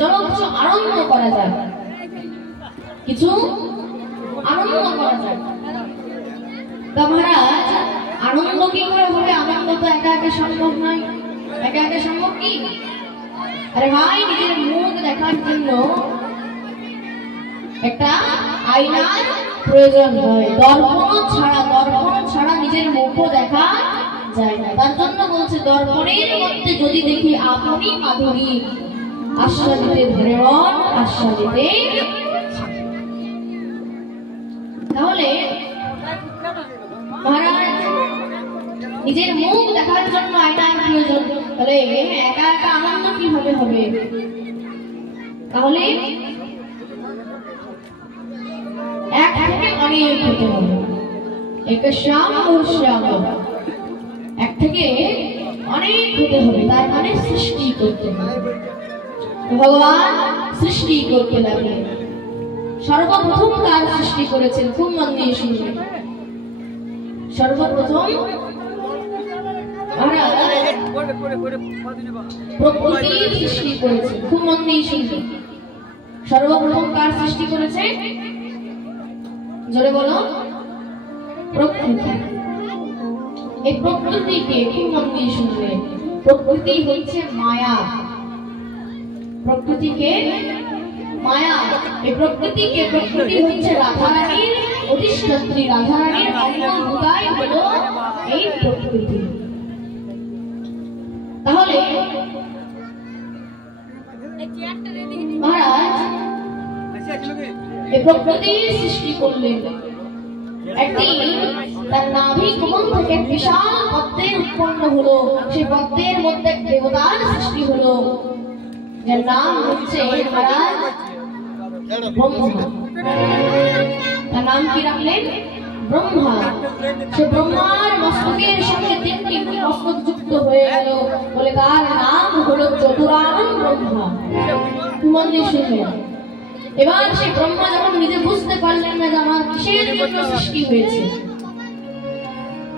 চলো কিছু আনন্দ করা যায়, কিছু আনন্দ করা যায়। তা মহারাজ আনন্দ কি করে হবে? আনন্দ তো একা একা সম্ভব নয়। একা একা সম্ভব কি? আরে ভাই, নিজের মুখ দেখার জন্য একটা আয়নার প্রয়োজন হয়। দর্পণ ছাড়া নিজের মুখও দেখা যায় না। তার জন্য বলছে, দর্পণের মধ্যে যদি দেখি আপনি মাধুরী, আস্বাদিতে ধরে মন আস্বাদিতে। তাহলে মহারাজ নিজের মুখ দেখার জন্য আয়নার প্রয়োজন। তাহলে একা একা আনন্দ কিভাবে হবে? তাহলে এক থেকে অনেক হতে হবে। এক থেকে অনেক হতে হবে, তার মানে সৃষ্টি করতে হবে। ভগবান সৃষ্টি করতে লাগলেন। সর্বপ্রথম কার সৃষ্টি করেছেন? খুব মন দিয়ে শুনবেন। সর্বপ্রথম প্রকৃতির সৃষ্টি করেছেন। খুব মন দিয়ে শুনবেন। সর্বপ্রথম কার সৃষ্টি করেছে? জোরে বলো। প্রকৃতি। এই প্রকৃতিকে খুব মন দিয়ে শুনবে। প্রকৃতি হচ্ছে মায়া। প্রকৃতিকে মায়া। এই প্রকৃতি হচ্ছে রাধারানীর অধিষ্ঠাত্রী। রাধারানীর অঙ্গভূতাই হলো এই প্রকৃতি। তাহলে মহারাজ এই প্রকৃতির সৃষ্টি করলেন। একদিন তার নাভি কমল থেকে বিশাল পদ্মের উৎপন্ন হলো। সেই পদ্মের মধ্যে দেবতার সৃষ্টি হলো, যার নাম হচ্ছে মহারাজ ব্রহ্মা। তার নাম কি রাখলেন? ব্রহ্মা। সে ব্রহ্মার মস্তকের সঙ্গে তিনটি মস্তক যুক্ত হয়ে গেল বলে তার নাম হলো চতুরানন ব্রহ্মা। মন দিয়ে শুনবেন। এবার সেই ব্রহ্মা যখন নিজে বুঝতে পারলেন না যে আমার কিসের জন্য সৃষ্টি হয়েছে,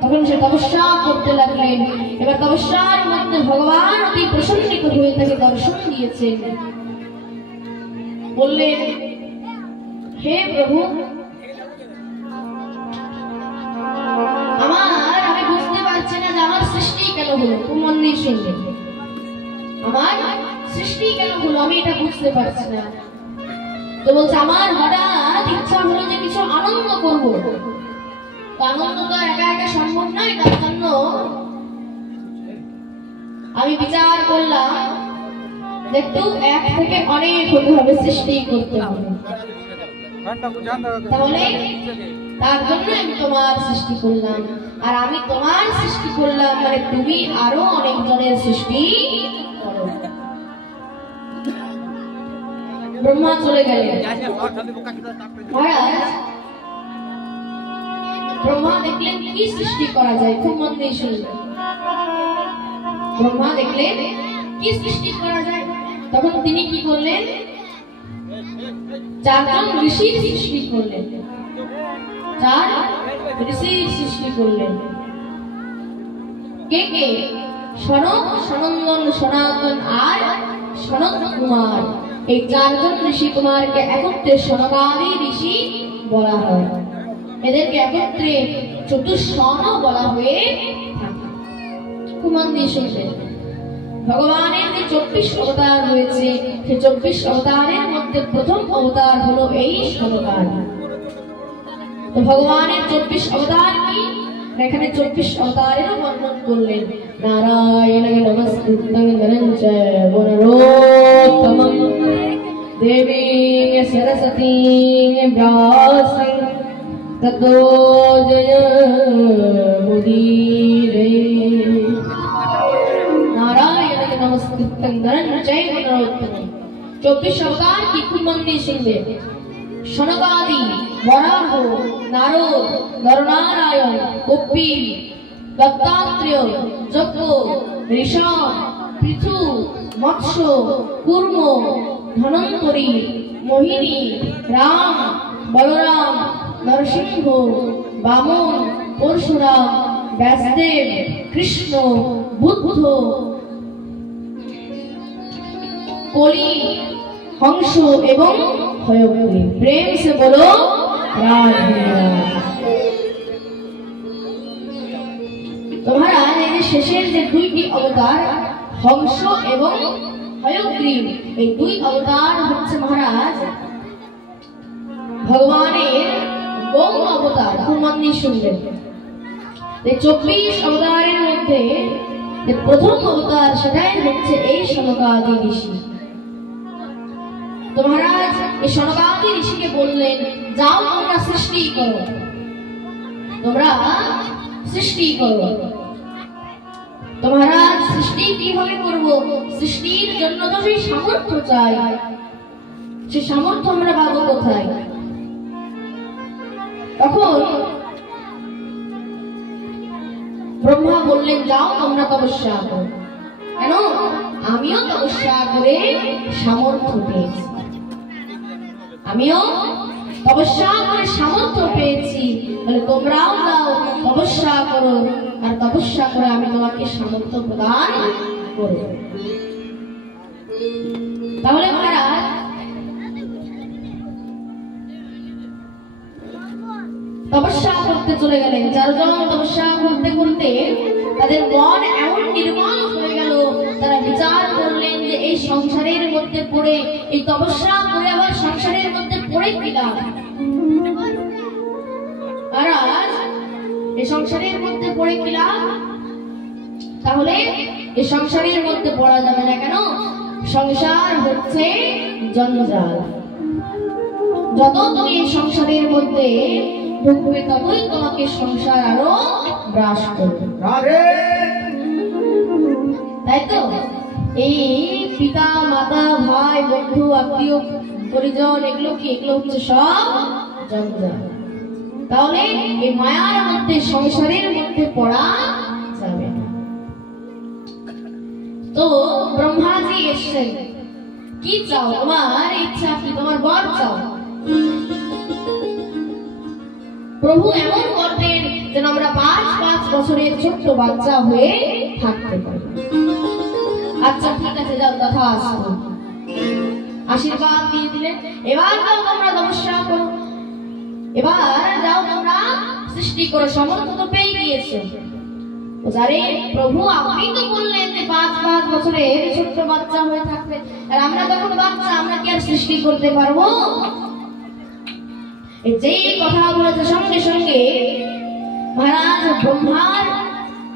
তখন সে তপস্যা করতে লাগলেন। এবার তপস্যার মধ্যে ভগবান অতি প্রসন্নিত হয়ে তাকে দর্শন দিয়েছেন। বললেন, হে প্রভু, আমি বুঝতে পারছি না যে আমার সৃষ্টি কেন হলো। তুমি মন দিয়ে শুনবে। আমার সৃষ্টি কেন হলো আমি এটা বুঝতে পারছি না। তো বলছে, আমার হঠাৎ ইচ্ছা হলো যে কিছু আনন্দ করব। আনন্দ তো একা একা সম্ভব নয়। তার জন্য আমি বিচার করলাম, একটু এক থেকে অনেক হতে হবে, সৃষ্টি করতে হবে। তাহলে তার জন্য আমি তোমার সৃষ্টি করলাম। আর আমি তোমার সৃষ্টি করলাম মানে তুমি আরো অনেক জনের সৃষ্টি করো। ব্রহ্মা চলে গেলেন। মহারাজ ব্রহ্মা দেখলেন কি সৃষ্টি করা যায়। খুব মন দিয়ে শুনলেন। ব্রহ্মা দেখলেন কি সৃষ্টি করা যায়। তখন তিনি কি করলেন? চারজন ঋষির সৃষ্টি করলেন। চার ঋষির সৃষ্টি করলেন। কে কে? সনক, সনন্দন, সনাতন আর সনত কুমার। এই চারজন ঋষি কুমারকে একত্রে সনকাদি ঋষি বলা হয়। এদেরকে একত্রে চতুষ্ষণ বলা হয়ে থাকে। খুব মন দিয়ে শুনবেন। ভগবানের যে 24 অবতার রয়েছে, সেই 24 অবতারের মধ্যে প্রথম অবতার হলো এই সনকাদি। তো ভগবানের 24 অবতার কি? এখানে 24 অবতারেরও বর্ণন করলেন। নারায়ণ নমস্কৃত্যং নরং চৈব নরোত্তমং দেবীং সরস্বতীং ব্যাসং ততো জয়মুদীরয়ে। নারায়ণ নমস্কৃত্যং নরং চৈব নরোত্তমং। 24 অবতার কি? খুব মন দিয়ে শুনবেন। সনকাদি, বরাহ, নারদ, নরনারায়ণ, কপিল, দত্তাত্রেয়, যজ্ঞ, ঋষভ, পৃথু, মৎস্য, কূর্ম, ধনন্তরী, মোহিনী, রাম, বলরাম, নরসিংহ, বামন, পরশুরাম, ব্যাসদেব, কৃষ্ণ, বুদ্ধ, কলি, হংস এবং হয়গ্রীব। প্রেম সে বলো রাধে। তোমারা এই যে শেষের যে দুইটি অবতার হংস এবং হয়গ্রীব, এই দুই অবতার হচ্ছে মহারাজ ভগবানের গৌণ অবতার। খুব মন দিয়ে শুনবেন। 24 অবতারের মধ্যে যে প্রথম অবতার সেটাই হচ্ছে এই সনকাদি ঋষি। তো মহারাজ এই সনকাদি ঋষিকে বললেন, যাও তোমরা সৃষ্টি করো, তোমরা সৃষ্টি করো। তো মহারাজ সৃষ্টি কিভাবে করবো? সৃষ্টির জন্য তো সেই সামর্থ্য চাই, সেই সামর্থ্য আমরা পাবো কোথায়? তখন ব্রহ্মা বললেন, যাও তোমরা তপস্যা করো। কেন? আমিও তপস্যা করে সামর্থ্য পেয়েছি, আমিও তপস্যা করে সামর্থ্য পেয়েছি, তাহলে তোমরাও যাও তপস্যা করো, আর তপস্যা করে আমি তোমাকে সামর্থ্য প্রদান করব। তাহলে মহারাজ তপস্যা করতে চলে গেলেন। চারজন তপস্যা করতে করতে তাদের মন এমন নির্মল হয়ে গেল, তারা বিচার করলেন যে এই সংসারের মধ্যে পড়ে, এই তপস্যা করে আবার সংসারের মধ্যে পড়ে কিলাম। মহারাজ এই সংসারের মধ্যে পড়ে কিলাম, তাহলে এই সংসারের মধ্যে পড়া যাবে না। কেন? সংসার হচ্ছে জঞ্জাল। যত তুমি এই সংসারের মধ্যে ঢুকবে ততই তোমাকে সংসার আরো গ্রাস করবে। তাই তো এই পিতা মাতা ভাই বন্ধু আত্মীয় পরিজন এগুলো কি? এগুলো হচ্ছে সব জঞ্জাল। তাহলে এই মায়ার মধ্যে সংসারের মধ্যে পড়া যাবে না। তো ব্রহ্মাজি এসেছেন, কি চাও? তোমার ইচ্ছা কি? তোমার বর চাও? প্রভু এমন করতেন যেন আমরা 5 বছরের ছোট্ট বাচ্চা হয়ে থাকতে পারি। আচ্ছা ঠিক আছে, যাও তথাস্তু, আশীর্বাদ দিয়ে দিলেন। এবার যাও তোমরা তপস্যা করো, এবার যাও তোমরা সৃষ্টি করো, সামর্থ্য তো পেয়ে গিয়েছো। আরে প্রভু, আপনি তো বললেন যে 5 বছরের ছোট্ট বাচ্চা হয়ে থাকবে, আর আমরা তখন বাচ্চা, আমরা কি আর সৃষ্টি করতে পারবো? যেই কথা বলেছে সঙ্গে সঙ্গে মহারাজ ব্রহ্মার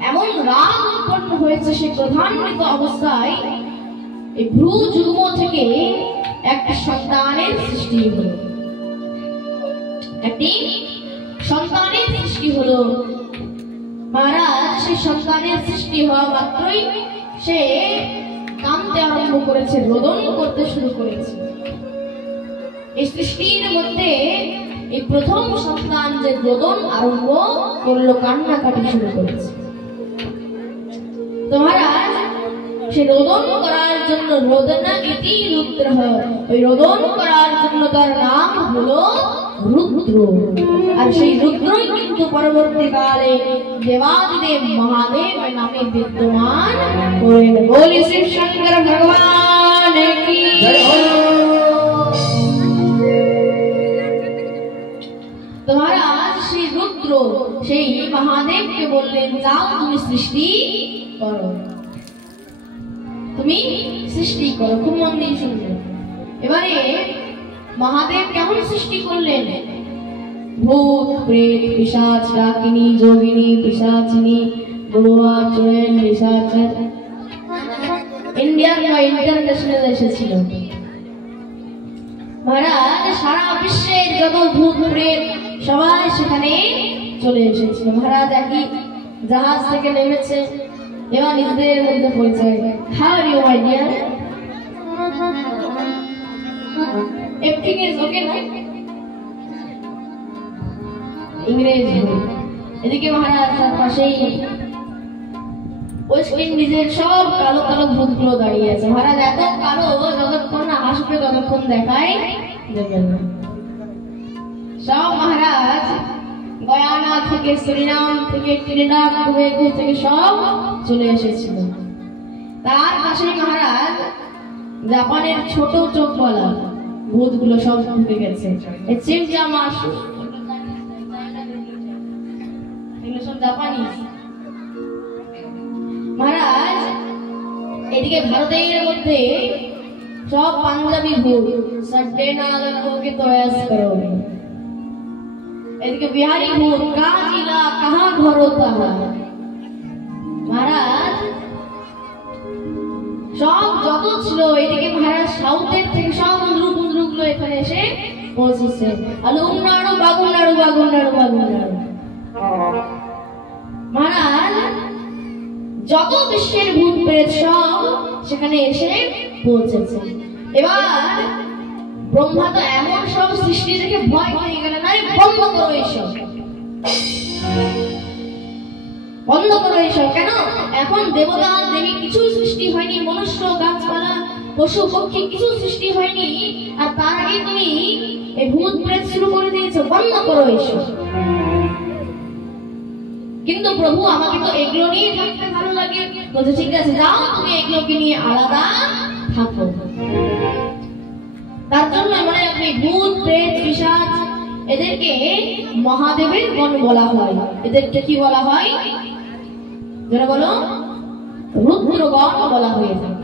এমন রাগ উৎপন্ন হয়েছে, সে প্রধানমৃত অবস্থায় এই ভ্রু যুগ্ম থেকে একটা সন্তানের সৃষ্টি হলো, একটি সন্তানের সৃষ্টি হলো। মহারাজ সেই সন্তানের সৃষ্টি হওয়া মাত্রই সে কাঁদতে আরম্ভ করেছে, রোদন করতে শুরু করেছে। এই সৃষ্টির মধ্যে এই প্রথম সন্তান যে রোদন আরম্ভ করলো, কান্নাকাটি শুরু করেছে। তো মহারাজ সে রোদন করার জন্য, রোদনা ইতি রুদ্র, ওই রোদন করার জন্য তার নাম হলো রুদ্র। আর সেই রুদ্রই কিন্তু পরবর্তীকালে দেবাদিদেব মহাদেব নামে বিদ্যমান হলেন। বলি শিব শঙ্কর ভগবান কি জয়। মহারাজ সেই রুদ্র সেই মহাদেবকে বললেন, যাও তুমি সৃষ্টি করো, তুমি সৃষ্টি করো। খুব মন দিয়ে শুনবে। এবারে মহাদেব কেমন সৃষ্টি করলেন? ভূত প্রেত পিশাচ ডাকিনী যোগিনী পিশাচিনী বুড়ুয়া চোরেন পিশাচার, ইন্ডিয়ান বা ইন্টারন্যাশনাল এসেছিল। মহারাজ সারা বিশ্বের যত ভূত প্রেত সবাই সেখানে চলে এসেছিল। মহারাজ একই জাহাজ থেকে নেমেছে, এবার নিজেদের মধ্যে পরিচয়। How are you my dear? Everything is okay না? ইংরেজি। এদিকে মহারাজ তার পাশেই ওয়েস্ট ইন্ডিজের সব কালো কালো ভূতগুলো দাঁড়িয়ে আছে। মহারাজ এত কালো, যতক্ষণ না হাসবে ততক্ষণ দেখায় দেবে না। সব মহারাজ গয়ানা থেকে, সুরিনাম থেকে, ত্রিনিদাদ থেকে সব চলে এসেছিল। তার পাশে মহারাজ জাপানের ছোট চোখওয়ালা ভূতগুলো সব ঢুকে গেছে। এই চিমচা মাছ এগুলো সব জাপানি। মহারাজ এদিকে ভারতের মধ্যে সব পাঞ্জাবি ভূত সড্ডে না লগোগে তো ऐस करोगे। এদিকে বিহারি ভূত কাহা জিলা কাহা ঘর হোতা হ্যায়। মহারাজ সব যত ছিল এদিকে মহারাজ সাউথের থেকে সব বন্ধুগুলো এখানে এসে পৌঁছেছে। আলুমনাড়ু বাগুনাড়ু বাগুনাড়ু বাগুনাড়ু। মহারাজ যত বিশ্বের ভূত প্রেত সব সেখানে এসে পৌঁছেছে। এবার ব্রহ্মা তো এমন সব সৃষ্টি দেখে ভয় পেয়ে গেলেন, আরে বন্ধ করো এইসব, বন্ধ করো এইসব। কেন এখন দেবতা দেবী কিছু সৃষ্টি হয়নি, মনুষ্য গাছপালা পশু পক্ষী কিছু সৃষ্টি হয়নি, আর তার আগে তুমি এই ভূত প্রেত শুরু করে দিয়েছো, বন্ধ করো এইসব। কিন্তু প্রভু আমাকে তো এগুলো নিয়ে থাকতে ভালো লাগে, বলছে ঠিক আছে যাও তুমি এগুলোকে নিয়ে আলাদা থাকো। তার জন্য মানে আপনি ভূত প্রেত পিশাচ এদেরকে মহাদেবের গণ বলা হয়। এদেরকে কি বলা হয় যারা বলো রুদ্রগণ বলা হয়ে থাকে।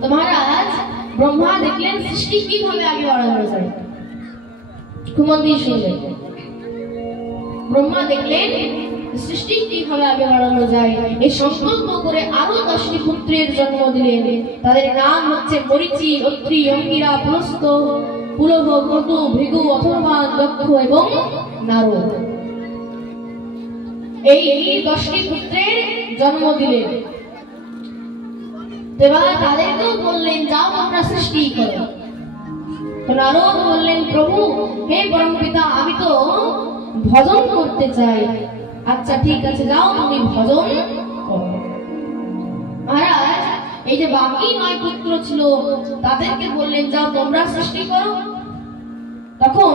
তো মহারাজ ব্রহ্মা দেখলেন সৃষ্টি কিভাবে আগে বাড়ানো যায়, খুব মন দিয়ে শুনলেন। ব্রহ্মা দেখলেন সৃষ্টি কিভাবে আগে বাড়ানো যায়, এই সংকল্প করে আরো 10টি পুত্রের জন্ম দিলেন। তাদের নাম হচ্ছে মরিচি, অত্রি, অঙ্গিরা, পুলস্ত, পুলহ, ক্রতু, ভৃগু, অথর্বা, দক্ষ এবং নারদ। এই 10টি পুত্রের জন্ম দিলেন। এবার তাদেরকেও বললেন যাও তোমরা সৃষ্টি করো। তো নারদ বললেন প্রভু হে পরমপিতা আমি তো ভজন করতে চাই। আচ্ছা ঠিক আছে যাও তুমি ভজন করো। মহারাজ এই যে বাকি 9 পুত্র ছিল তাদেরকে বললেন যাও তোমরা সৃষ্টি করো। তখন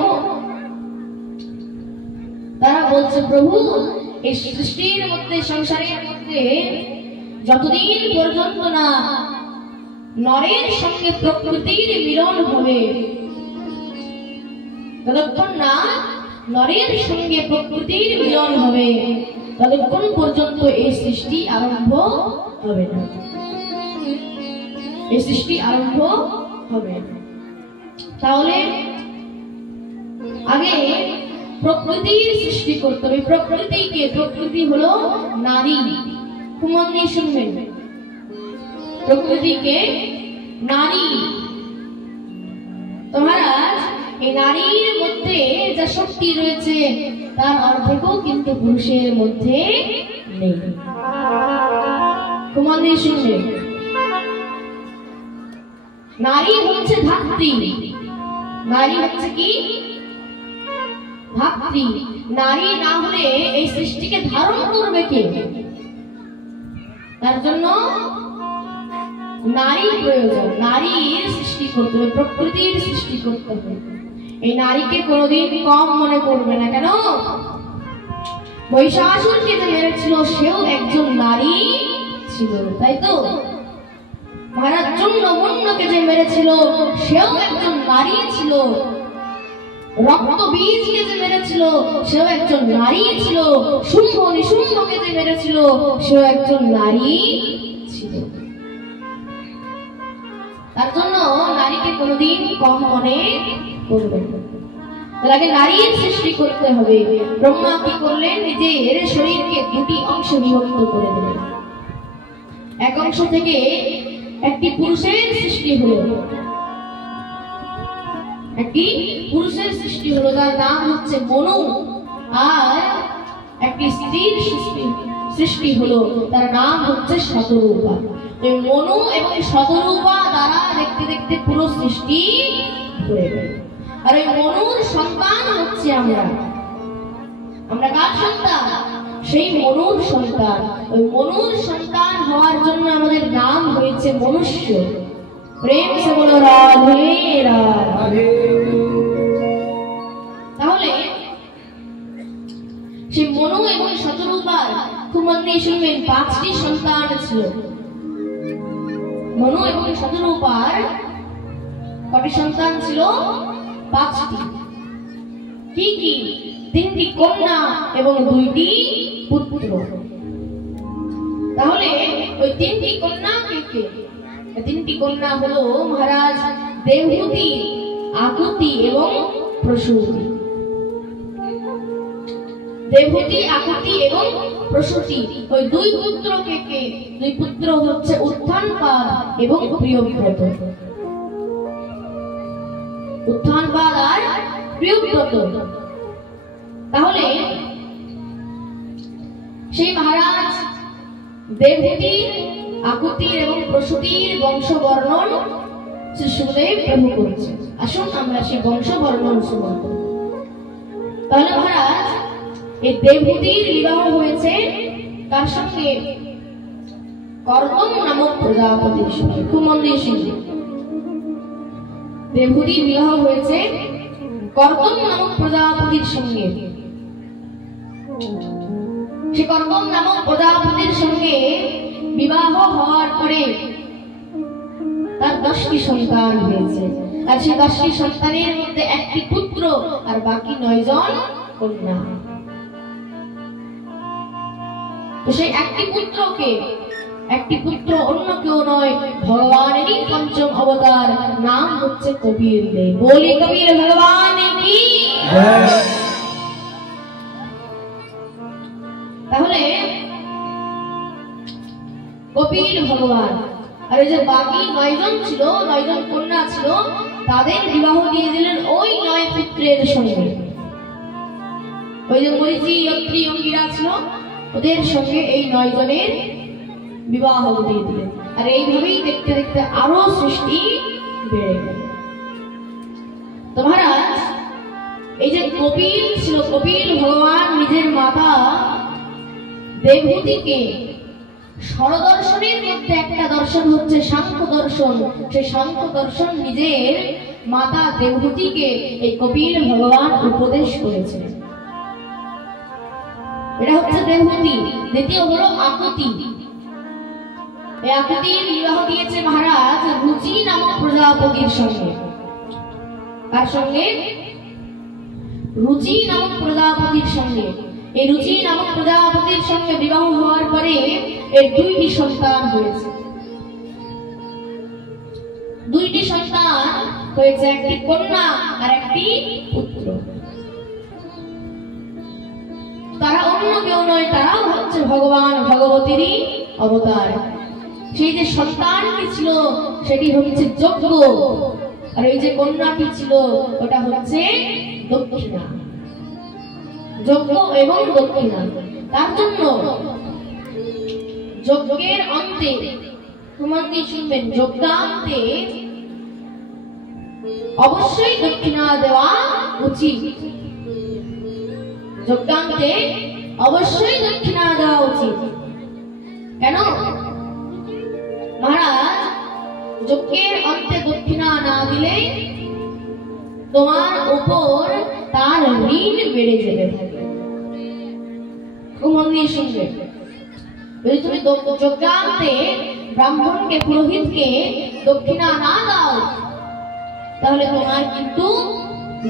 তারা বলছে প্রভু এই সৃষ্টির মধ্যে সংসারের মধ্যে যতদিন পর্যন্ত না নরের সঙ্গে প্রকৃতির মিলন হবে, ততক্ষণ না নরের সঙ্গে প্রকৃতির মিলন হবে ততক্ষণ পর্যন্ত এই সৃষ্টি আরম্ভ হবে না, এই সৃষ্টি আরম্ভ হবে। তাহলে আগে প্রকৃতির সৃষ্টি করতে হবে। প্রকৃতিকে, প্রকৃতি হলো নারী, খুব মন দিয়ে শুনবেন। প্রকৃতিকে নারী। মহারাজ এই নারীর মধ্যে যা শক্তি রয়েছে তার অর্ধেকও কিন্তু পুরুষের মধ্যে নেই। খুব মন দিয়ে শুনবেন। নারী হচ্ছে ধাত্রী। নারী হচ্ছে কি ধাত্রী। নারী না হলে এই সৃষ্টিকে ধারণ করবে কে? তার জন্য নারী প্রয়োজন। নারীর সৃষ্টি করতে হবে, প্রকৃতির সৃষ্টি করতে হবে। এই নারীকে কোনোদিন কম মনে করবে না। কেন মহিষাসুরকে যে মেরেছিল সেও একজন নারী ছিল, তাই তো? মহারাজ চন্দ্রমন্ডকে যে মেরেছিল সেও একজন নারী ছিল। রক্ত বীজকে যে মেরেছিল সেও একজন নারী ছিল। শুম্ভ নিশুম্ভকে যে মেরেছিল সেও একজন নারী ছিল। তার জন্য নারীকে কোনোদিন কম মনে করবে না। তাহলে নারীর সৃষ্টি করতে হবে। ব্রহ্মা কি করলেন? নিজের শরীরকে 2টি অংশে বিভক্ত করে দিলেন। এক অংশ থেকে একটি পুরুষের সৃষ্টি হলো, একটি পুরুষের সৃষ্টি হলো, তার নাম হচ্ছে মনু। আর একটি স্ত্রীর সৃষ্টি হলো, তার নাম হচ্ছে শতরূপা। এই মনু এবং শতরূপা দ্বারা দেখতে দেখতে পুরো সৃষ্টি হয়ে গেল। আর এই মনুর সন্তান হচ্ছে আমরা। আমরা কার সন্তান? সেই মনুর সন্তান। ওই মনুর সন্তান হওয়ার জন্য আমাদের নাম হয়েছে মনুষ্য। প্রেম সে বলো রাধে রাধে। তাহলে সেই মনু এবং শতরূপার খুব মন দিয়ে শুনবেন 5টি সন্তান ছিল। মনু এবং শতরূপার কটি সন্তান ছিল? 5টি। কি কি? 3টি কন্যা এবং 2টি পুত্র। তাহলে ওই 3টি কন্যা কে কে? 3টি কন্যা হলো মহারাজ দেবহূতি, আকুতি এবং প্রসূতি। দেবহূতি, আকুতি এবং প্রসূতি, ওই 2 পুত্র কে কে? 2 পুত্র হচ্ছে উত্থানপাদ এবং প্রিয়ব্রত। উত্থানপাদ আর প্রিয়ব্রত। তাহলে সেই মহারাজ দেবহূতি, আকুতি এবং প্রসূতির বংশ বর্ণন শ্রী সুখদেব প্রভু করেছেন। আসুন আমরা সেই বংশ বর্ণন শ্রবণ করি। তাহলে মহারাজ এই দেবহূতির বিবাহ হয়েছে তার সঙ্গে? কর্দম নামক প্রজাপতির সঙ্গে। খুব মন দিয়ে শুনবেন। দেবহূতির বিবাহ হয়েছে কর্দম নামক প্রজাপতির সঙ্গে। সে কর্দম নামক প্রজাপতির সঙ্গে বিবাহ হওয়ার পরে তার 10টি সন্তান হয়েছে। আর সেই 10টি সন্তানের মধ্যে 1টি পুত্র আর বাকি 9 জন কন্যা। তো সেই 1টি পুত্রকে, 1টি পুত্র অন্য কেউ নয়, ভগবানেরই পঞ্চম অবতার, নাম হচ্ছে কবির দেব। বলি কবির ভগবান কি? তাহলে কবির ভগবান আর এই যে বাকি 9 জন ছিল, 9 জন কন্যা ছিল, তাদের বিবাহ দিয়ে দিলেন ওই 9 পুত্রের সঙ্গে। ওই যে মরিচি, অত্রি, অঙ্গিরা ছিল, ওদের সঙ্গে এই 9 জনের বিবাহ দিয়ে দিলেন। আর এইভাবেই দেখতে দেখতে আরো সৃষ্টি বেড়ে গেল। তো মহারাজ এই যে কপিল ছিল, কপিল ভগবান নিজের মাতা দেবহূতিকে স্বরদর্শনের মধ্যে একটা দর্শন হচ্ছে সাংখ্য দর্শন। সেই সাংখ্য দর্শন নিজের মাতা দেবহূতিকে এই কপিল ভগবান উপদেশ করেছিলেন। এটা হচ্ছে দেবহূতি। দ্বিতীয় হলো আকুতি। এই আকুতির বিবাহ দিয়েছে মহারাজ রুচি নামক প্রজাপতির সঙ্গে। তার সঙ্গে? রুচি নামক প্রজাপতির সঙ্গে। এই রুচি নামক প্রজাপতির সঙ্গে বিবাহ হওয়ার পরে এর 2টি সন্তান হয়েছে। 2টি সন্তান হয়েছে, 1টি কন্যা আর 1টি পুত্র। তারা অন্য কেউ নয়, তারা হচ্ছে ভগবান ভগবতীরই অবতার। সেই যে সন্তানটি ছিল সেটি হচ্ছে যজ্ঞ, আর এই যে কন্যাটি ছিল ওটা হচ্ছে দক্ষিণা। যজ্ঞ এবং দক্ষিণা। তার জন্য যজ্ঞের অন্তে, তোমার কি শুনবেন, যজ্ঞান্তে অবশ্যই দক্ষিণা দেওয়া উচিত। যজ্ঞান্তে অবশ্যই দক্ষিণা দেওয়া উচিত। কেন? মহারাজ যজ্ঞের অন্তে দক্ষিণা না দিলে তোমার উপর তার ঋণ বেড়ে যেতে থাকে। খুব মন দিয়ে শুনবে। যদি তুমি যজ্ঞান্তে ব্রাহ্মণকে, পুরোহিতকে দক্ষিণা না দাও, তাহলে তোমার কিন্তু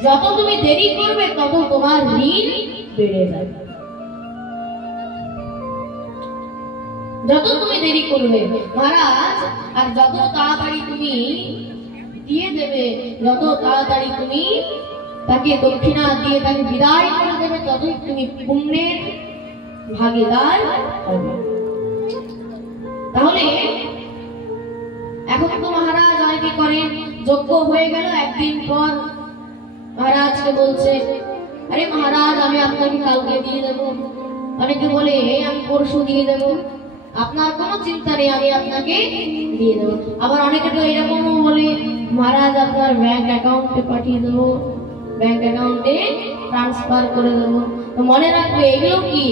যত তুমি দেরি করবে তত তোমার ঋণ বেড়ে যাবে। যত তুমি দেরি করবে মহারাজ, আর যত তাড়াতাড়ি তুমি দিয়ে দেবে, যত তাড়াতাড়ি তুমি তাকে দক্ষিণা দিয়ে তাকে বিদায় করে দেবে, ততই তুমি পুণ্যের ভাগীদার হবে। তাহলে এখন তো মহারাজ অনেকে করে, যজ্ঞ হয়ে গেল, একদিন পর মহারাজকে বলছে, আরে মহারাজ আমি আপনাকে কালকে দিয়ে দেবো। অনেকে বলে আমি পরশু দিয়ে দেবো। আপনার কোনো চিন্তা নেই, আমি আপনাকে দিয়ে দেবো। আবার অনেকে তো এরকম বলে, মহারাজ আপনার ব্যাংক অ্যাকাউন্টে পাঠিয়ে দেবো, ব্যাংক অ্যাকাউন্টে ট্রান্সফার করে দেবো। তো মনে রাখবে, এগুলো কি,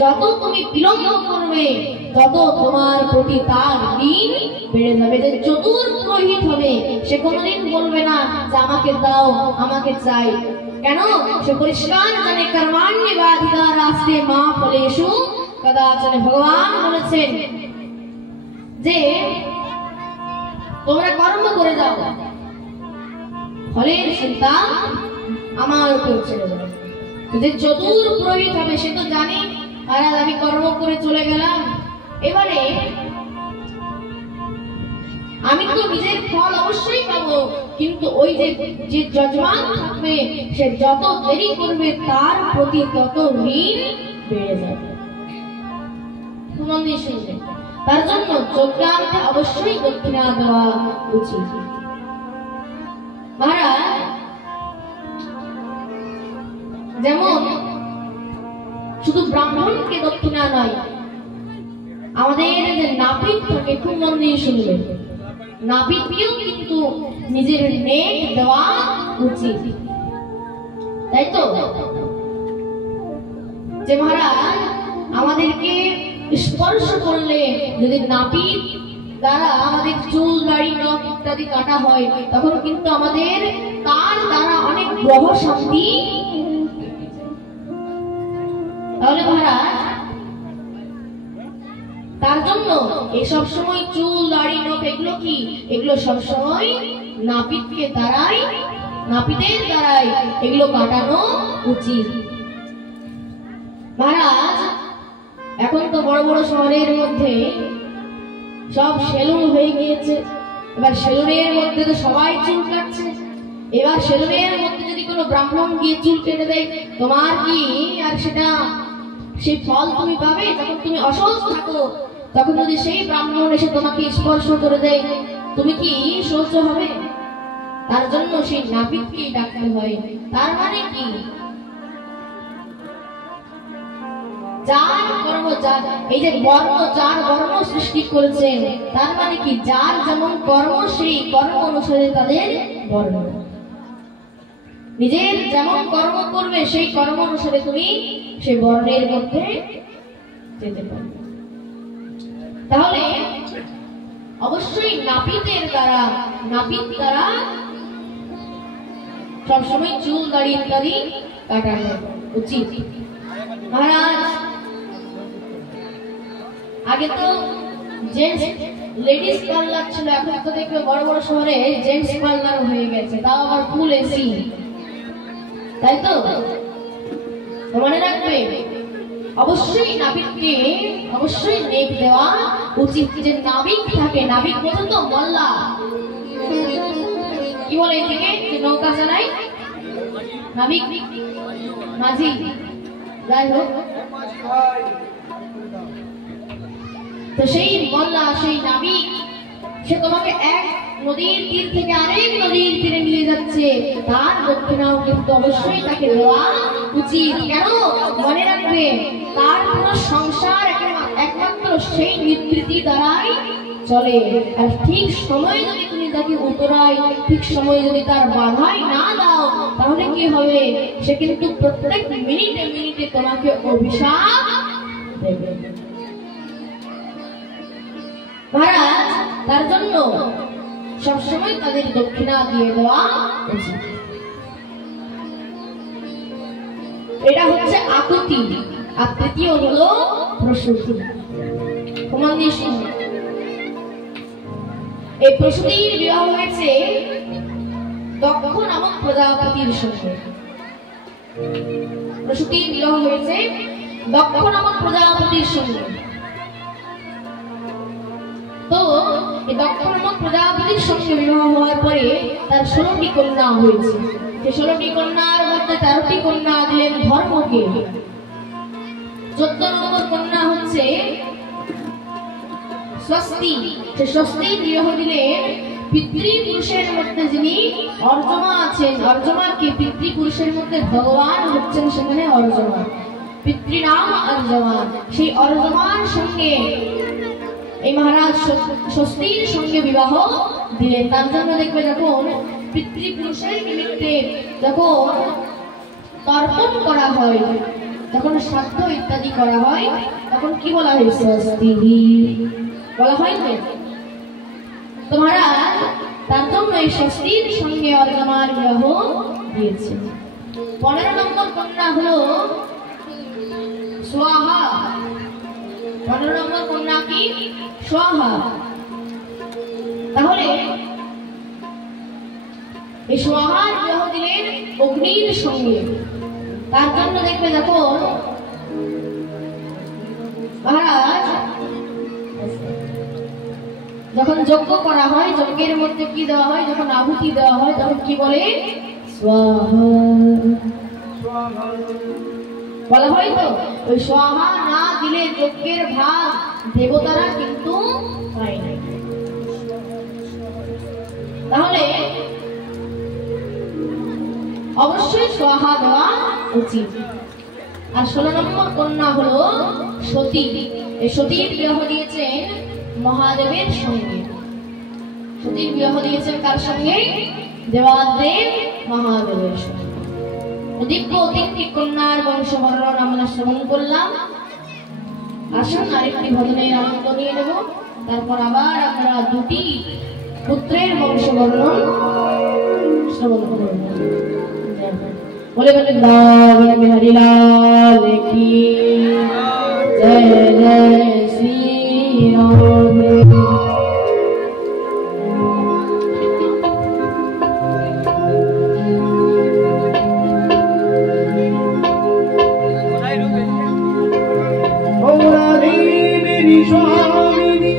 যত তুমি বিলম্ব করবে তত তোমার প্রতি তার ঋণ বেড়ে যাবে। যে চতুর পুরোহিত হবে সে কোনোদিন বলবে না যে আমাকে দাও, আমাকে চাই। কেন? সে পরিষ্কার জানে কর্মাণ্যবাধিকা রাস্তে মা ফলেষু কদাচন। ভগবান বলেছেন যে তোমরা কর্ম করে যাও, ফলের চিন্তা আমার উপর ছেড়ে দাও। যে চতুর পুরোহিত হবে সে তো জানে মহারাজ আমি কর্ম করে চলে গেলাম, এবারে আমি তো নিজের ফল অবশ্যই পাবো, কিন্তু ওই যে যজমান থাকবে সে যত দেরি করবে তার প্রতি তত ঋণ বেড়ে যাবে। তার জন্য যজ্ঞান্তে অবশ্যই দক্ষিণা দেওয়া উচিত। মহারাজ যেমন শুধু ব্রাহ্মণকে দক্ষিণা নয়, আমাদের যে নাপিত থাকে, খুব মন দিয়ে শুনবেন, নাপিতকেও কিন্তু নিজের নেক দেওয়া উচিত, তাই তো? যে মহারাজ আমাদেরকে স্পর্শ করলে যদি নাপিত দ্বারা আমাদের চুল দাড়ি নখ ইত্যাদি কাটা হয়, তখন কিন্তু আমাদের তার দ্বারা অনেক গ্রহ শান্তি। তাহলে মহারাজ তার জন্য এই সব সময় চুল দাড়ি নখ এগুলো কি, এগুলো সব সময় নাপিতকে দ্বারাই, নাপিতের দ্বারাই এগুলো কাটানো উচিত। মহারাজ এখন তো বড় বড় শহরের মধ্যে সব সেলুন হয়ে গিয়েছে, এবার সেলুনের মধ্যে তো সবাই চুল কাটছে। এবার সেলুনের মধ্যে যদি কোনো ব্রাহ্মণ গিয়ে চুল কেটে দেয়, তোমার কি আর সেটা সেই ফল তুমি পাবে? যখন তুমি অসহজ থাকো তখন যদি সেই ব্রাহ্মণ এসে তোমাকে স্পর্শ করে দেয়, তুমি কি সহ্য হবে? তার জন্য সেই নাপিতকে ডাকতে হয়। তার মানে কি, যার কর্ম, যার এই যে বর্ণ, যার বর্ণ সৃষ্টি করেছেন, তার মানে কি যার যেমন কর্ম সেই কর্ম অনুসারে তাদের বর্ণ। নিজের যেমন কর্ম করবে সেই কর্ম অনুসারে তুমি সেই বর্ণের মধ্যে যেতে পারবে। তাহলে অবশ্যই নাপিতের দ্বারা, নাপিত দ্বারা সবসময় চুল দাড়ি ইত্যাদি কাটানো উচিত। মহারাজ আগে তো জেন্টস লেডিস পার্লার ছিল, এখন তো দেখবে বড় বড় শহরে জেন্টস পার্লার হয়ে গেছে, তাও আবার ফুল এসি, তাই তো? মনে রাখবে অবশ্যই নাবিককে অবশ্যই নেক দেওয়া উচিত। যে নাবিক থাকে, নাবিক বলতে তো মল্লা, কি বলে এদিকে যে নৌকা চালায়, নাবিক মাঝি, যাই হোক, তো সেই মল্লা, সেই নাবিক, সে তোমাকে এক নদীর তীর থেকে আরেক নদীর তীরে নিয়ে যাচ্ছে, তার দক্ষিণাও কিন্তু অবশ্যই তাকে দেওয়া উচিত। কেন? মনে রাখবে তার পুরো সংসার একমাত্র সেই নিবৃত্তি দ্বারাই চলে। আর ঠিক সময় যদি তুমি তাকে উত্তরায়, ঠিক সময় যদি তার বাধাই না দাও, তাহলে কি হবে? সে কিন্তু প্রত্যেক মিনিটে মিনিটে তোমাকে অভিশাপ দেবে। মহারাজ তার জন্য সবসময় তাদের দক্ষিণা দিয়ে দেওয়া উচিত। এটা হচ্ছে আকুতি, আর তৃতীয় হলো প্রসূতি। এই প্রসূতির বিবাহ হয়েছে দক্ষ নামক প্রজাপতির সঙ্গে। প্রসূতির বিবাহ হয়েছে দক্ষ নামক প্রজাপতির সঙ্গে। তো এই দক্ষ নামক প্রজাপতির সঙ্গে বিবাহ হওয়ার পরে তার 16টি কন্যা হয়েছে। সেই 16টি কন্যার মধ্যে 13টি কন্যা দিলেন ধর্মকে। 14 নম্বর কন্যা হচ্ছে স্বস্তি। সে স্বস্তি বিবাহ দিলেন পিতৃপুরুষের মধ্যে যিনি অর্জমা আছেন। অর্জমাকে পিতৃপুরুষের মধ্যে ভগবান হচ্ছেন সেখানে অর্জমা, পিতৃনাম অর্জমা। সেই অর্জমার সঙ্গে এই মহারাজ স্বস্তির সঙ্গে বিবাহ দিলেন। তার জন্য দেখবে যখন পিতৃপুরুষের নিমিত্তে যখন তর্পণ করা হয়, যখন শ্রাদ্ধ ইত্যাদি করা হয়, তখন কি বলা হয়? স্বস্তি বলা হয় না? তো মহারাজ তার জন্য এই স্বস্তির সঙ্গে অর্জমার বিবাহ দিয়েছে। 15 নম্বর কন্যা হলো স্বাহা। 15 নম্বর কন্যা কি? স্বাহা। তাহলে এই সোহার বিবাহ দিলেন অগ্নির সঙ্গে। তার জন্য দেখবে দেখো মহারাজ যখন যজ্ঞ করা হয়, যজ্ঞের মধ্যে কি দেওয়া হয়, যখন আহুতি দেওয়া হয় তখন কি বলে স্বাহা বলা হয়। তো ওই স্বাহা না দিলে যজ্ঞের ভাগ দেবতারা কিন্তু পায় না। তাহলে অবশ্যই স্বাহা দেওয়া উচিত। আর 16 নম্বর কন্যা হলো সতী। এই সতীর বিবাহ দিয়েছেন মহাদেবের সঙ্গে। সতীর বিবাহ দিয়েছেন কার সঙ্গে? দেবাদেব মহাদেবের সঙ্গে। দিব্য 3টি কন্যার বংশ বর্ণন আমরা শ্রবণ করলাম। আসুন আরেকটি ভজনের আনন্দ নিয়ে নেব, তারপর আবার আমরা 2টি পুত্রের বংশ বর্ণন শ্রবণ করব। बोले बोले वृंदावन बिहारी लाल की जय जय श्री राम। मेरी स्वामिनी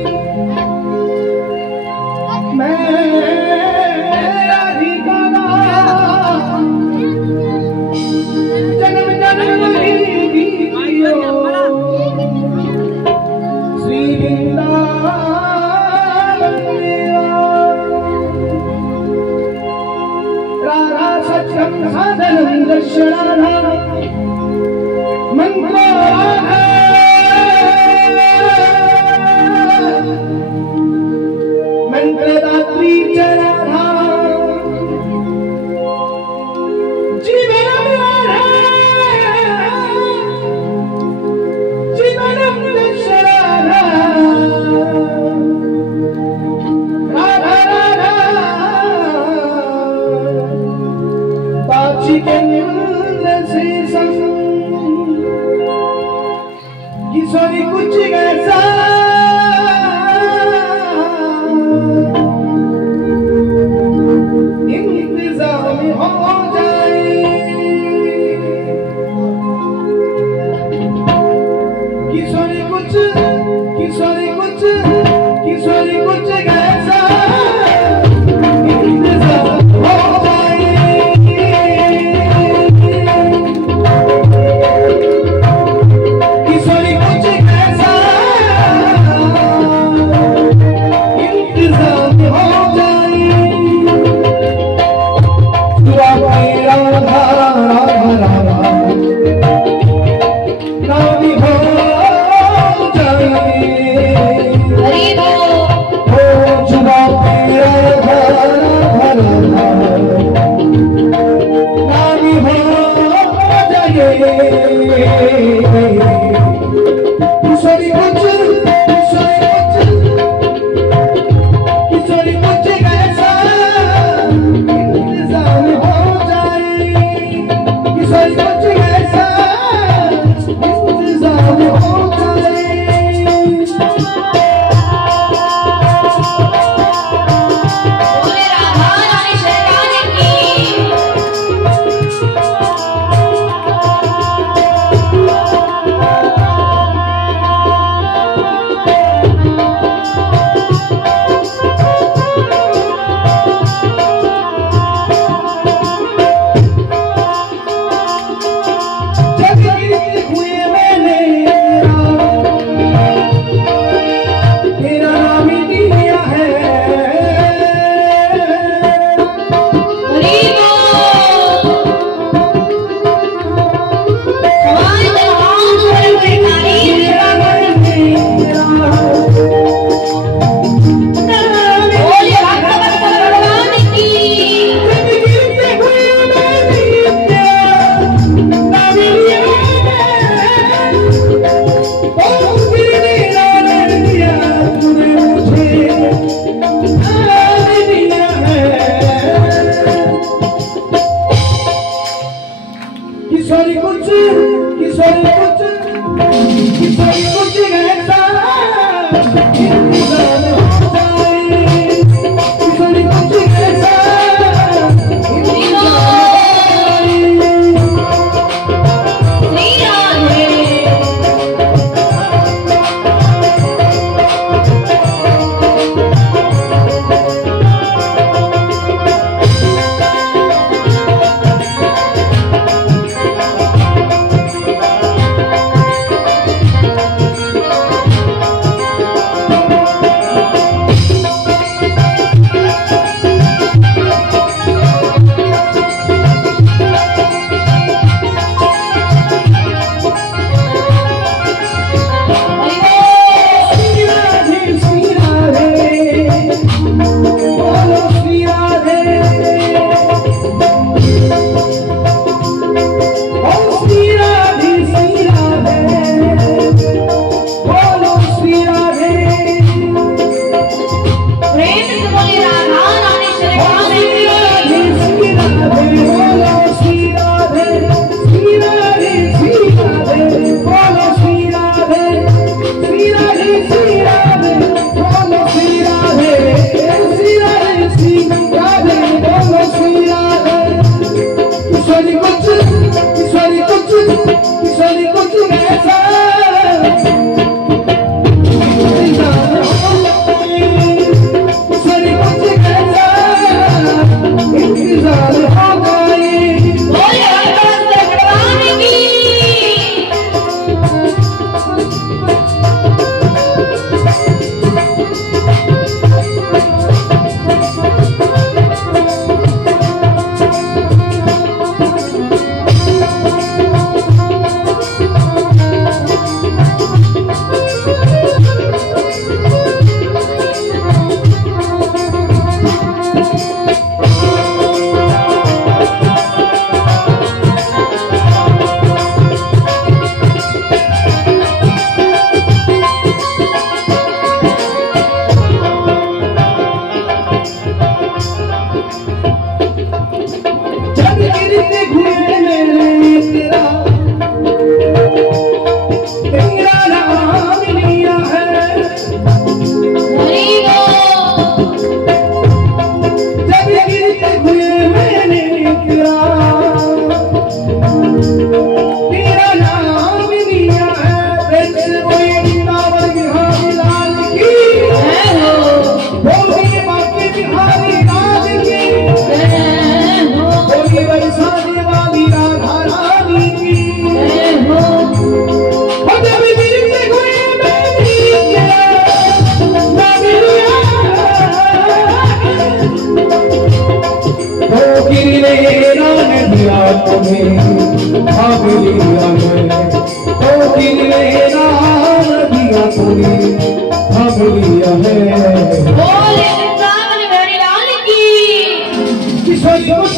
मंत्रदात्री चराधा जीवनम दशराधा राधा राधा बाची के से संग मेरा ने दिया तुम्हें भाग लिया है तो दिल मेरा न दिया तुम्हें भाग लिया है बोले वृंदावन बिहारी लाल की किशोरी कुछ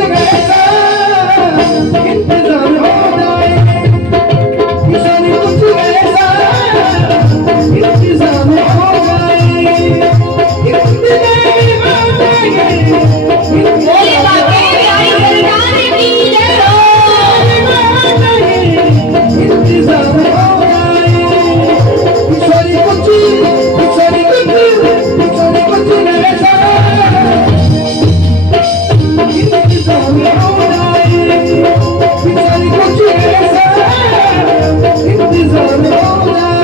ऐसा इंतजार हो जाए किशोरी कुछ ऐसा इंतजार हो जाए बोले बाके बिहारी सरकार की जय हो इंतजार हो जाए किशोरी कुछ ऐसा इंतजार हो जाए किशोरी कुछ ऐसा इंतजार हो जाए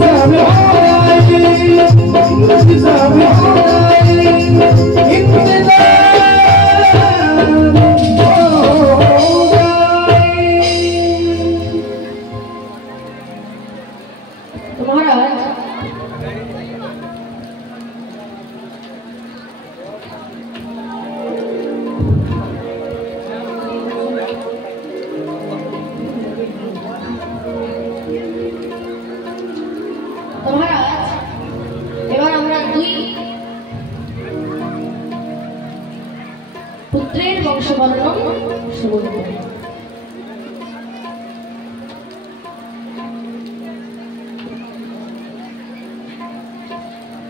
इंतजार हो जाए इंतजार हो जाए तो महाराज এবার আমরা দুই পুত্রের বংশবর্ণন শ্রবণ করি।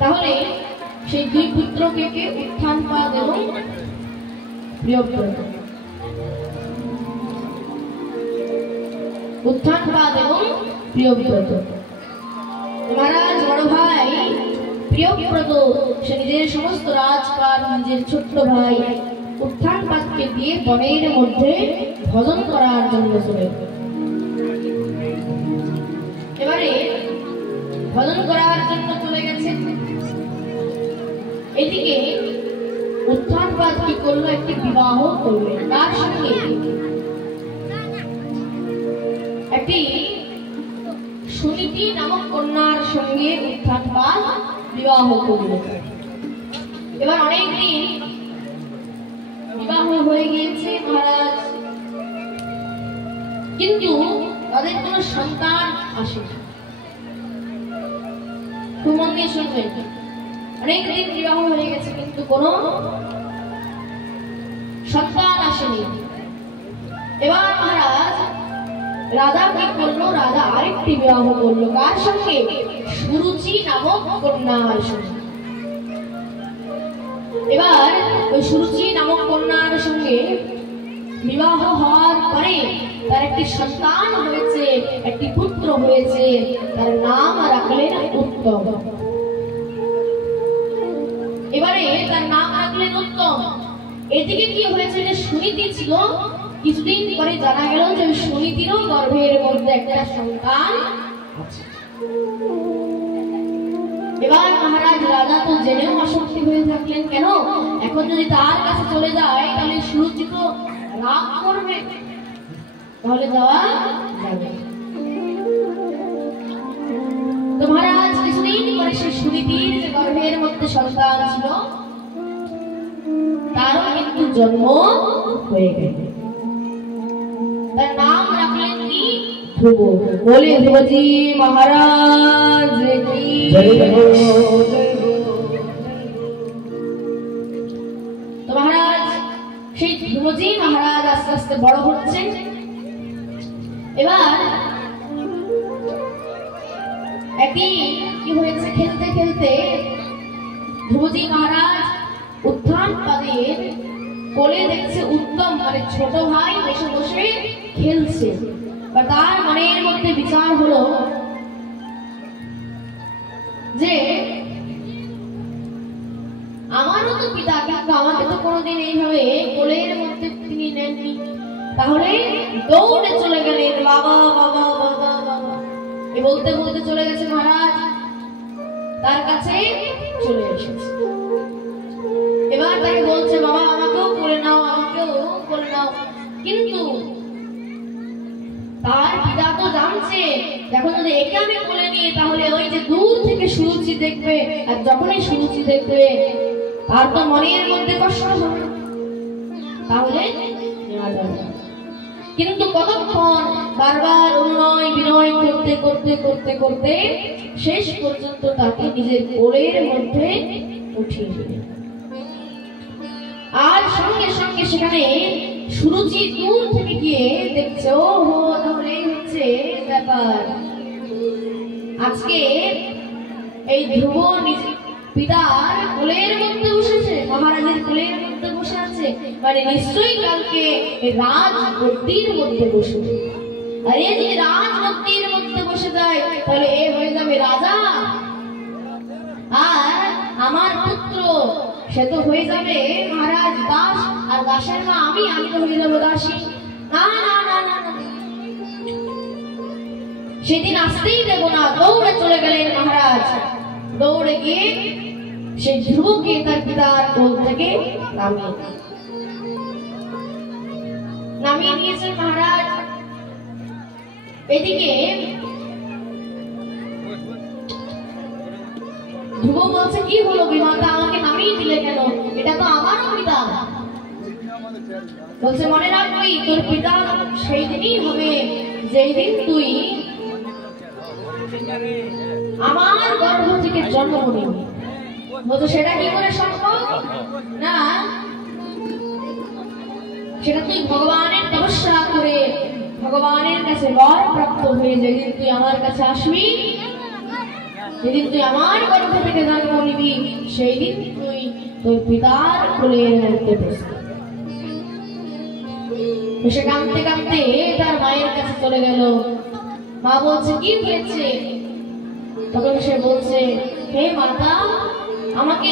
তাহলে সেই দুই পুত্রকে কে? উত্থানপাদ এবং প্রিয়ব্রত। উত্থানপাদ এবং প্রিয়ব্রত। মহারাজ বড় ভাই প্রিয়ব্রত সে নিজের সমস্ত রাজপাট নিজের ছোট্ট ভাই উত্থানপাদকে দিয়ে বনের মধ্যে ভজন করার জন্য চলে। এবারে ভজন করার জন্য চলে গেছে। এদিকে উত্থানপাদ কি করলো? একটি বিবাহ করলো। তার সঙ্গে একটি সুনীতি নামক কন্যার সঙ্গে উত্থানপাদ বিবাহ করল। এবার অনেকদিন বিবাহ হয়ে গিয়েছে মহারাজ, কিন্তু তাদের কোনো সন্তান আসেনি। খুব মন দিয়ে শুনবেন, অনেকদিন বিবাহ হয়ে গেছে কিন্তু কোনো সন্তান আসেনি। এবার মহারাজ রাজা কি করলো? রাজা আরেকটি বিবাহ করলো। কার সঙ্গে? সুরুচি নামক কন্যার সঙ্গে। এবার ওই সুরুচি নামক কন্যার সঙ্গে বিবাহ হওয়ার পরে তার একটি সন্তান হয়েছে, একটি পুত্র হয়েছে। তার নাম রাখলেন উত্তম। এবারে তার নাম রাখলেন উত্তম। এদিকে কি হয়েছে? যে সুনীতি ছিল, কিছুদিন পরে জানা গেল যে সুনীতিরও গর্ভের মধ্যে একটা সন্তান আছে। এবার মহারাজ রাজা তো জেনেও আসক্তি হয়ে থাকলেন। কেন? এখন যদি তার কাছে চলে যায় তাহলে সুরুচি তো রাগ করবে, তাহলে যাওয়া যাবে। তো মহারাজ কিছুদিন পরে সেই সুনীতির যে গর্ভের মধ্যে সন্তান ছিল তারও কিন্তু জন্ম হয়ে গেল। তার নাম রাখলেন কি? ধ্রুব। বলে ধ্রুবজি মহারাজ কি তো মহারাজ সেই ধ্রুবজি মহারাজ আস্তে আস্তে বড় হচ্ছেন। এবার একদিন কি হয়েছে? খেলতে খেলতে ধ্রুবজি মহারাজ উত্থানপাদের কোলে দেখছে উত্তম মানে ছোট ভাই বসে বসে খেলছে। বা তার মনের মধ্যে বিচার হলো যে আমারও তো পিতা, কিন্তু আমাকে তো কোনোদিন এইভাবে কোলের মধ্যে তিনি নেননি। তাহলে দৌড়ে চলে গেলেন, বাবা বাবা বাবা বাবা এই বলতে বলতে চলে গেছে মহারাজ তার কাছে চলে এসেছে। এবার তাকে বলছে, বাবা আমাকেও কোলে নাও, আমাকেও কোলে নাও। কিন্তু তার পিতা তো জানছে এখন যদি একে আমি কোলে নিয়ে তাহলে ওই যে দূর থেকে সুরুচি দেখবে, আর যখনই সুরুচি দেখবে তার তো মনের মধ্যে কষ্ট হবে, তাহলে নেওয়া যাবে না। কিন্তু কতক্ষণ বারবার অনুনয় বিনয় করতে করতে করতে করতে শেষ পর্যন্ত তাকে নিজের কোলের মধ্যে উঠিয়ে দিলেন। আর সঙ্গে সঙ্গে সেখানে সুরুচি দূর থেকে গিয়ে দেখছে, ও হো, তাহলে হচ্ছে ব্যাপার। আজকে এই ধ্রুব পিতার কোলের মধ্যে বসেছে, মহারাজের কোলের মধ্যে বসে আছে, মানে নিশ্চয়ই কালকে রাজগদ্দির মধ্যে বসবে। আর এই যদি রাজগদ্দির মধ্যে বসে যায় তাহলে এ হয়ে যাবে রাজা, আর আমার পুত্র সে তো হয়ে যাবে মহারাজ দাস, আর দাসের মা আমি তো হয়ে যাবো দাসী। না না না না, সেদিন আসতেই দেব না। দৌড়ে চলে গেলেন মহারাজ, দৌড়ে গিয়ে সেই ধ্রুবকে তার পিতার কোল থেকে নামিয়ে নিয়েছেন মহারাজ। এদিকে ধ্রুব বলছে, কি হলো বিমাতা, আমাকে নামিয়ে দিলে কেন? এটা তো আমার পিতা। বলছে, মনে রাখবি তোর পিতা সেই দিনই হবে যেই দিন তুই আমার গর্ভ থেকে জন্ম নিবি। বলছে, সেটা কি করে সম্ভব? না, সেটা তুই ভগবানের তপস্যা করে ভগবানের কাছে বর প্রাপ্ত হয়ে যেদিন তুই আমার কাছে আসবি, যেদিন তুই আমার গর্ভ থেকে জন্ম নিবি, সেই দিন তুই তোর পিতার কোলের মধ্যে বসবি। সে কাঁদতে কাঁদতে তার মায়ের কাছে চলে গেল। মা বলছে, কি হয়েছে? তখন সে বলছে, হে মাতা, আমাকে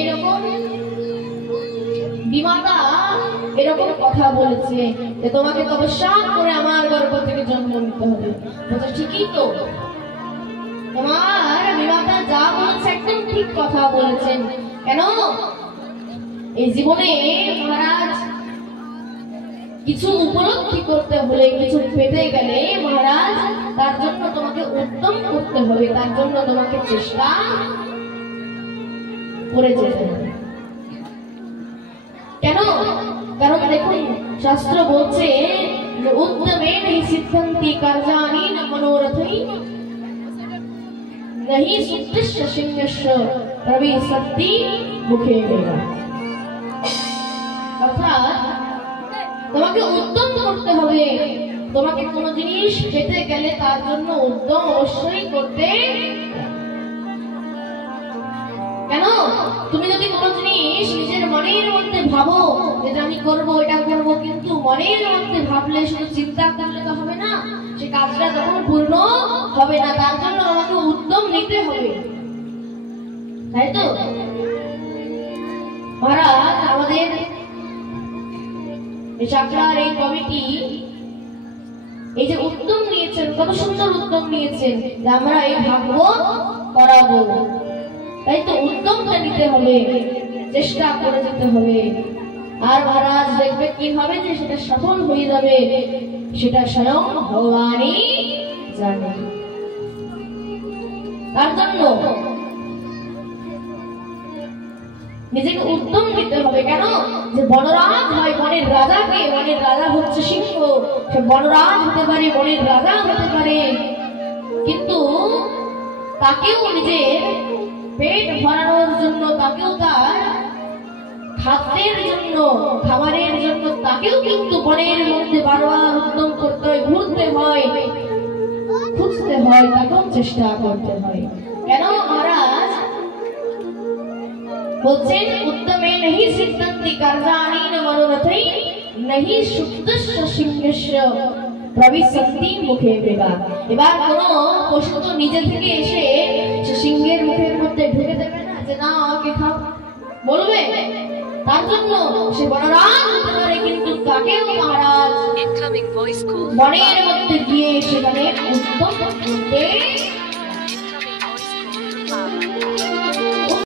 এরকম বিমাতা এরকম কথা বলেছে যে তোমাকে তপস্যা করে আমার গর্ভ থেকে জন্ম নিতে হবে। বলছে, ঠিকই তো, তোমার বিমাতা যা বলেছে একদম ঠিক কথা বলেছেন। কেন এই জীবনে মহারাজ কিছু উপলব্ধি করতে হলে, কিছু পেতে গেলে মহারাজ তার জন্য তোমাকে উদ্যম করতে হবে, তার জন্য তোমাকে চেষ্টা করে যেতে হবে। কেন? কারণ দেখুন, শাস্ত্র বলছে উদ্যমে नहीं सिद्धन्ति कार्याणि न मनोरथै नहीं सुप्तस्य सिंहस्य प्रविशन्ति मुखे मेवा। অর্থাৎ তোমাকে উদ্যম করতে হবে। তোমাকে কোনো জিনিস পেতে গেলে তার জন্য উদ্যম অবশ্যই করতে। কেন? তুমি যদি কোনো জিনিস নিজের মনের মধ্যে ভাবো যেটা আমি করবো, এটা করবো, কিন্তু মনের মধ্যে ভাবলে, শুধু চিন্তা করলে তো হবে না, সে কাজটা তখন পূর্ণ হবে না। তার জন্য আমাকে উদ্যম নিতে হবে, তাই তো? মহারাজ আমাদের চাকরার এই কমিটি এই যে উদ্যম নিয়েছেন, কত সুন্দর উদ্যম নিয়েছেন যে আমরা এই ভাগবত করাবো। তাই তো উদ্যমটা নিতে হবে, চেষ্টা করে যেতে হবে। আর মহারাজ দেখবে কি হবে যে সেটা সফল হয়ে যাবে, সেটা স্বয়ং ভগবানই জানে। তার জন্য নিজেকে উদ্যম নিতে হবে। কেন? যে বনরাজ হয় বনের রাজাকে, বনের রাজা হচ্ছে সিংহ, সে বনরাজ হতে পারে, বনের রাজা হতে পারে, কিন্তু তাকেও নিজের পেট ভরানোর জন্য, তাকেও তার খাদ্যের জন্য, খাবারের জন্য তাকেও কিন্তু বনের মধ্যে বারবার উদ্যম করতে হয়, ঘুরতে হয়, খুঁজতে হয়, তাকেও চেষ্টা করতে হয়। কেন মহারাজ বলছেন, উদ্যমে नहीं सिद्धन्ति कार्याणि न मनोरथै नहीं सुप्तस्य सिंहस्य प्रविशन्ति मुखे मेवा। এবার কোন পশু তো নিজে থেকে এসে সে সিংহের মুখের মধ্যে ঢুকে দেবে না যে না আমাকে খাও, বলবে। তার জন্য সে বনরাজ হতে পারে, কিন্তু তাকেও মহারাজ বনের মধ্যে গিয়ে সেখানে উদ্যম করতে